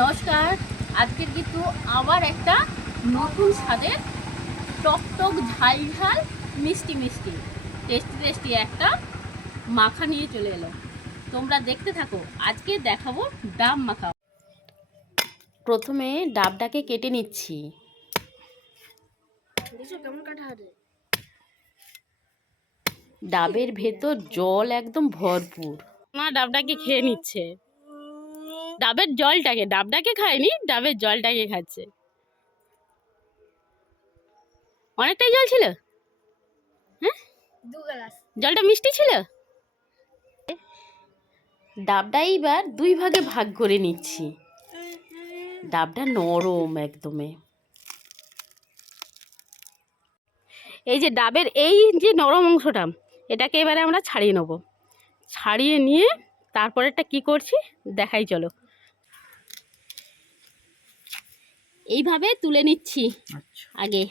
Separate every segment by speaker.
Speaker 1: নমস্কার আজকের কিন্তু আবার একটা নতুন স্বাদের টক টক ঝাল ঝাল মিষ্টি মিষ্টি টেস্টি টেস্টি একটা মাখা নিয়ে চলে এলো। তোমরা দেখতে থাকো আজকে দেখাবো ডাব মাখা। প্রথমে ডাবটাকে কেটে নিচ্ছি।
Speaker 2: কেমন কাটা
Speaker 1: ডাবের ভেতর জল একদম ভরপুর। না ডাবটাকে খেয়ে নিচ্ছে। ডাবের জলটাকে ডাবটাকে খায়নি ডাবের জলটাকে খাচ্ছে। অনেকটাই জল ছিল? হ্যাঁ? জলটা মিষ্টি ছিল? ডাবটা এইবার দুই ভাগে ভাগ করে নিচ্ছি। ডাবটা নরম একদমে। এই যে ডাবের এই যে নরম অংশটা এটাকে এবারে আমরা ছাড়িয়ে নেব। ছাড়িয়ে নিয়ে তারপরেরটা কি করছি? দেখাই চলো। এইভাবে তুলে নিচ্ছি আগে।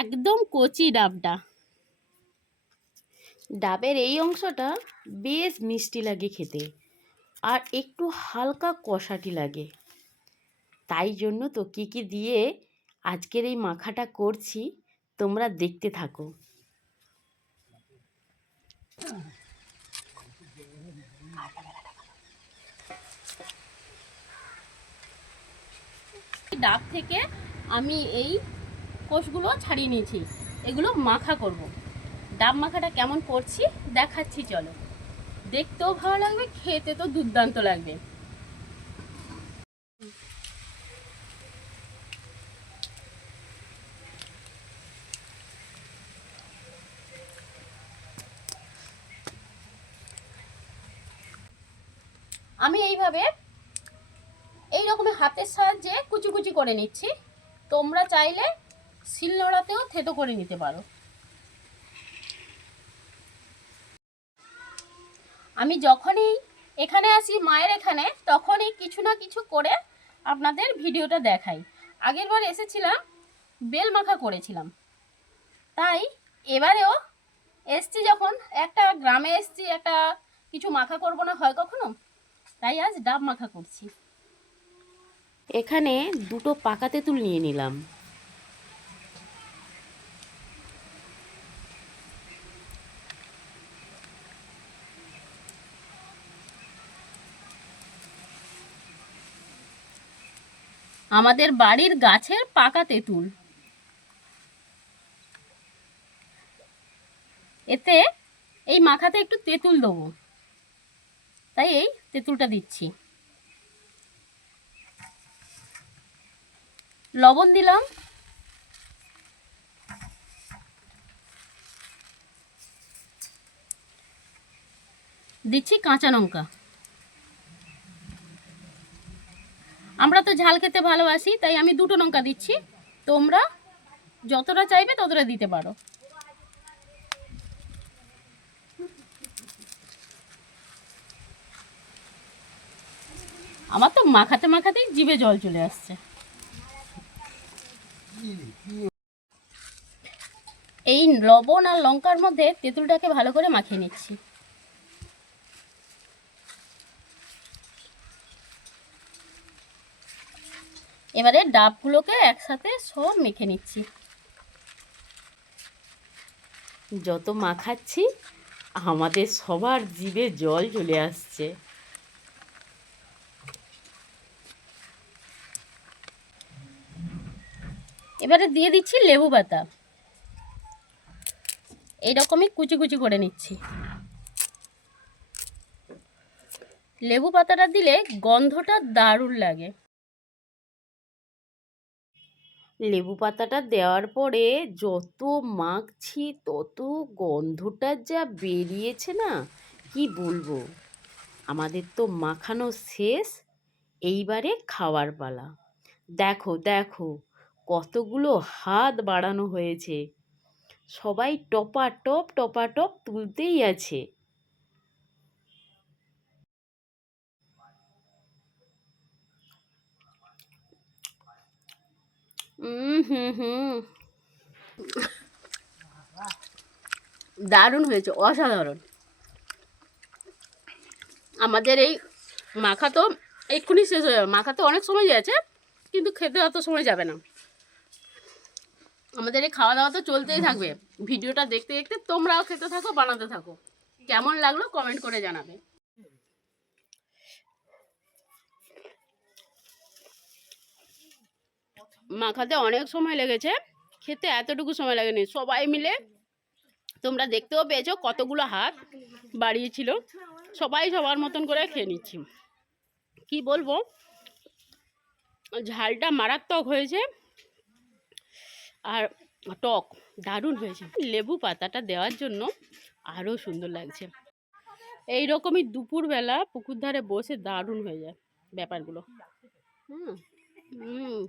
Speaker 1: একদম কচি ডাবটা। ডাবের এই অংশটা বেশ মিষ্টি লাগে খেতে আর একটু হালকা কষাটি লাগে। তাই জন্য তো কী কী দিয়ে আজকের এই মাখাটা করছি তোমরা দেখতে থাকো। ডাব থেকে আমি এই কোষগুলো ছাড়িয়ে নিয়েছি। এগুলো মাখা করব। ডাব মাখাটা কেমন করছি দেখাচ্ছি, চলো। দেখতেও ভালো লাগবে, খেতে তো দুর্দান্ত লাগবে। আমি এইভাবে এই রকমের হাতের সাহায্যে কুচি কুচি করে নিচ্ছি। তোমরা চাইলে শিলনোড়াতেও থেতো করে নিতে পারো। আমি যখনই এখানে আসি, মায়ের এখানে, তখনই কিছু না কিছু করে আপনাদের ভিডিওটা দেখাই। আগের বার এসেছিলাম, বেল মাখা করেছিলাম। তাই এবারেও এসছি যখন, একটা গ্রামে এসছি, একটা কিছু মাখা করব না হয় কখনো? তাই আজ ডাব মাখা করছি। এখানে দুটো পাকা তেঁতুল নিয়ে নিলাম। আমাদের বাড়ির গাছের পাকা তেঁতুল। এতে এই মাখাতে একটু তেঁতুল দেবো। তাই এই তেঁতুলটা দিচ্ছি। লবণ দিলাম। দিচ্ছি কাঁচা লঙ্কা। আমরা তো ঝাল খেতে ভালোবাসি, তাই আমি দুটো লঙ্কা দিচ্ছি। তোমরা যতটা চাইবে ততটা দিতে পারো। আমার তো মাখাতে মাখাতেই জিভে জল চলে আসছে। এই লবণ আর লঙ্কার মধ্যে তেঁতুলটাকে ভালো করে মাখিয়ে নিচ্ছি। এবারে ডাবগুলোকে একসাথে সব মেখে নিচ্ছি। যত মাখাচ্ছি, আমাদের সবার জিভে জল চলে আসছে। এবারে দিয়ে দিচ্ছি লেবু পাতা। এইরকমই কুচি কুচি করে নিচ্ছি। লেবু পাতাটা দিলে গন্ধটা দারুণ লাগে। লেবু পাতাটা দেওয়ার পরে যত মাখছি, তত গন্ধটা যা বেরিয়েছে না, কি বলব? আমাদের তো মাখানো শেষ, এইবারে খাওয়ার পালা। দেখো দেখো কতগুলো হাত বাড়ানো হয়েছে। সবাই টপা টপ টপা টপ তুলতেই আছে দারুণ হয়েছে, অসাধারণ। আমাদের এই মাখা তো এক্ষুনি শেষ হয়ে যাবে। মাখা তো অনেক সময় যাচ্ছে, কিন্তু খেতে অত সময় যাবে না। আমাদের এই খাওয়া দাওয়া তো চলতেই থাকবে। ভিডিওটা দেখতে দেখতে তোমরাও খেতে থাকো, বানাতে থাকো। কেমন লাগল কমেন্ট করে জানাবে। মাখাতে অনেক সময় লেগেছে। খেতে এতটুকু সময় লাগেনি। সবাই মিলে তোমরা দেখতেও পেয়েছ কতগুলো হাত বাড়িয়েছিল। সবাই সবার মতন করে খেয়ে নিচ্ছি। কি বলব? ঝালটা মারাত্মক হয়েছে। আর টক দারুণ হয়েছে। লেবু পাতাটা দেওয়ার জন্য আরও সুন্দর লাগছে। এই রকমই দুপুরবেলা পুকুর ধারে বসে দারুণ হয়ে যায় ব্যাপারগুলো। হুম হুম।